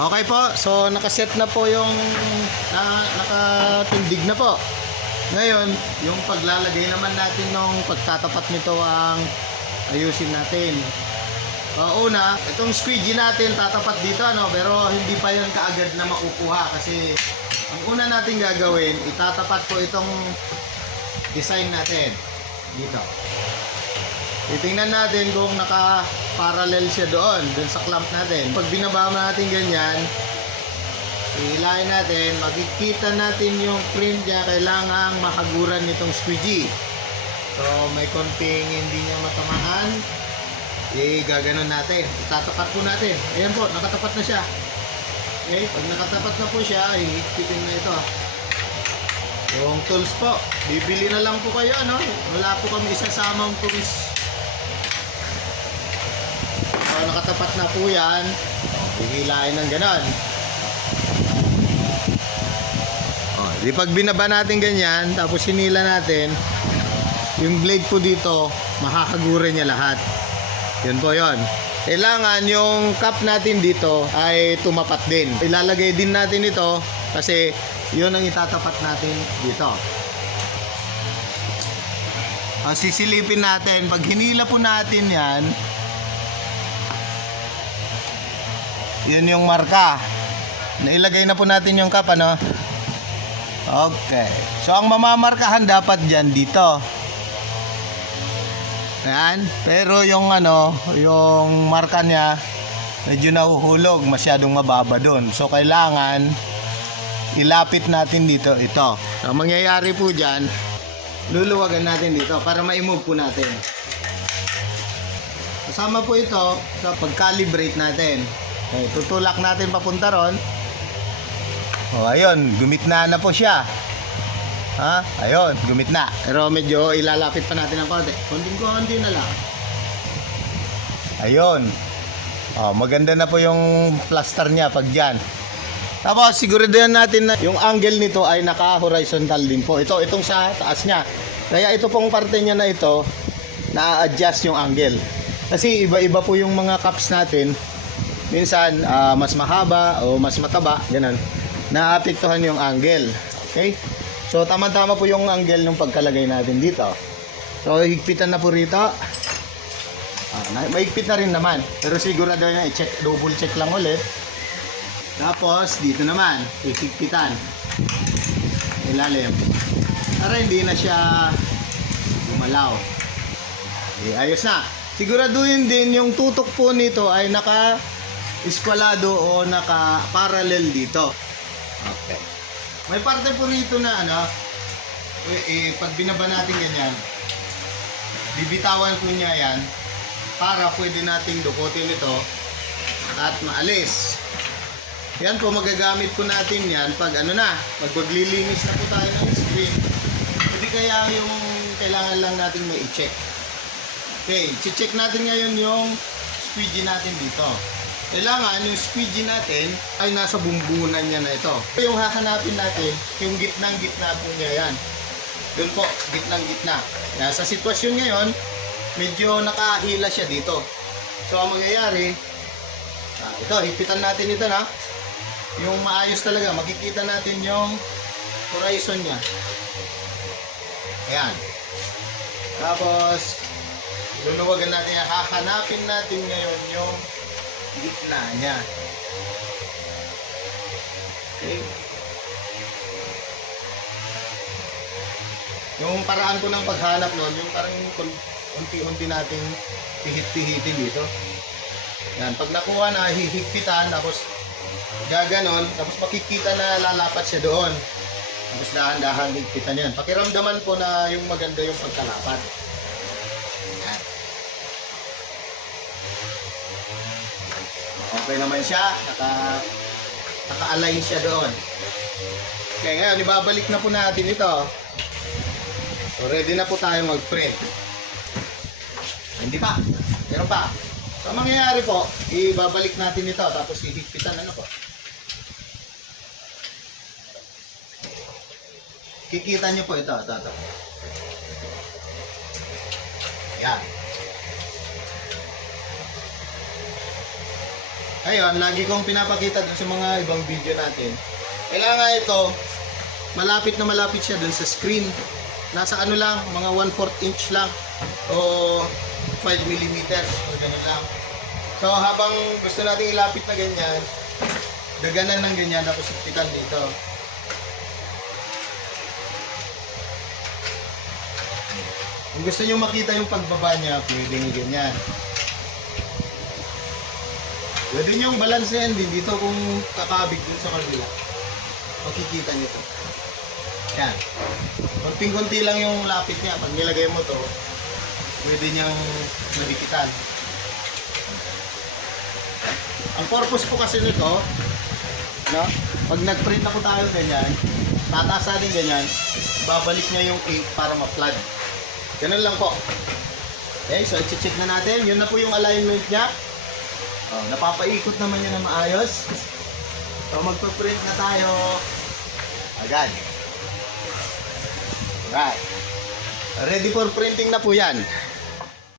Okay po, so nakaset na po yung nakatindig na po. Ngayon, yung paglalagay naman natin ng pagtatapat nito ang ayusin natin. Una, itong squeegee natin tatapat dito pero hindi pa yan kaagad na makukuha kasi ang una natin gagawin, itatapat po itong design natin dito. Titingnan natin kung naka-parallel siya doon sa clamp natin. Pag binaba natin ganyan, hihilahin natin, makikita natin yung print niya, kailangan mahaguran nitong squeegee. So may konting hindi niya matamaan, gaganon natin, itatapat po natin. Ayan po, nakatapat na siya. Okay, pag nakatapat na po siya, hihigpitin na ito. Yung tools po, bibili na lang po kayo, wala po kami isasamang tools. So nakatapat na po yan, hihilahin ng ganon. Di pag binaba natin ganyan, tapos hinila natin, yung blade po dito, mahahaguran niya lahat. Yun po yun. Kailangan yung cap natin dito ay tumapat din. Ilalagay din natin ito kasi yun ang itatapat natin dito. Sisilipin natin. Pag hinila po natin yan, yun yung marka. Nailagay na po natin yung cap, Okay. So ang mamamarkahan dapat diyan dito. Ayan. Pero yung yung marka niya medyo nahuhulog, masyadong mababa doon. So kailangan ilapit natin dito ito. So ang mangyayari po diyan, luluwagan natin dito para ma-move po natin. Kasama po ito sa pag-calibrate natin. Okay, tutulak natin papunta ron. Ayun, gumitna na po siya. Ayun, gumitna. Pero medyo ilalapit pa natin ng konti. Konti na lang. Ayun. Maganda na po yung plaster niya pag dyan. Tapos, siguraduhan natin na yung angle nito ay naka-horizontal din po. Itong sa taas niya. Kaya ito pong parte niya na ito, na-adjust yung angle. Kasi iba-iba po yung mga caps natin. Minsan, mas mahaba o mas mataba. Ganun. Naapektuhan yung angle. Okay? So tama-tama po yung angle ng pagkalagay natin dito. So higpitan na po rito. Mahigpit na rin naman. Pero sigurado na i-check, double check lang ulit. Tapos dito naman, higpitan. Ilalim. Para hindi na siya gumalaw. Ayos na. Siguraduhin din yung tutok po nito ay naka-eskwalado o naka-parallel dito. Okay. May parte po rito na pag binaba natin ganyan, bibitawan po niya yan para pwede nating dukutin ito at maalis. Yan po, magagamit po natin yan pag maglilinis na po tayo ng screen. Hindi kaya yung kailangan lang natin may i-check. Okay, i-check natin ngayon yung squeegee natin dito. Kailangan yung squeegee natin ay nasa bumbunan niya na ito. Yung hahanapin natin, yung gitnang-gitna po niya yan. Doon po, gitnang-gitna. Sa sitwasyon ngayon, medyo nakahila siya dito. So ang mangyayari, ito, hipitan natin ito yung maayos talaga, makikita natin yung horizon niya. Ayan. Tapos, luluwagan natin, hahanapin natin ngayon yung gitna niya. Okay. Yung paraan ko ng paghanap nun, yung parang unti-unti nating pihit-pihitin dito. Yan, pag nakuha na, hihigpitan, tapos gaganon, tapos makikita na lalapat siya doon. Tapos dahan-dahan higpitan yan. Pakiramdaman po na yung maganda yung pagkalapat. Okay naman siya, naka-align siya doon. Okay, ngayon ibabalik na po natin ito. So ready na po tayo mag-print. Hindi pa, meron pa. So mangyayari po, ibabalik natin ito tapos hihigpitan po. Kikita nyo po ito. Yan. Ayun, lagi kong pinapakita dun sa mga ibang video natin. Kailangan ito, malapit na malapit siya dun sa screen. Nasa ano lang, mga 1/4 inch lang. O 5 millimeters. O ganun lang. So habang gusto natin ilapit na ganyan, daganan ng ganyan, tapos ipitan dito. Kung gusto nyo makita yung pagbaba niya, pwedeng ganyan. Pwede nyo balansehan din dito kung kakabig dun sa kabila. Makikita nyo to. Yan. Konting-konti lang yung lapit niya. Pag nilagay mo to, pwede niyang nadikitan. Ang purpose po kasi nito, no? Pag nag-print ako tayo ganyan, tataas natin ganyan, babalik niya yung ink para ma-flood. Ganun lang po. Okay, so i-check na natin. Yun na po yung alignment niya. Oh, napapaikot naman niya na maayos. So magpa-print na tayo agad. Alright. Ready for printing na po yan.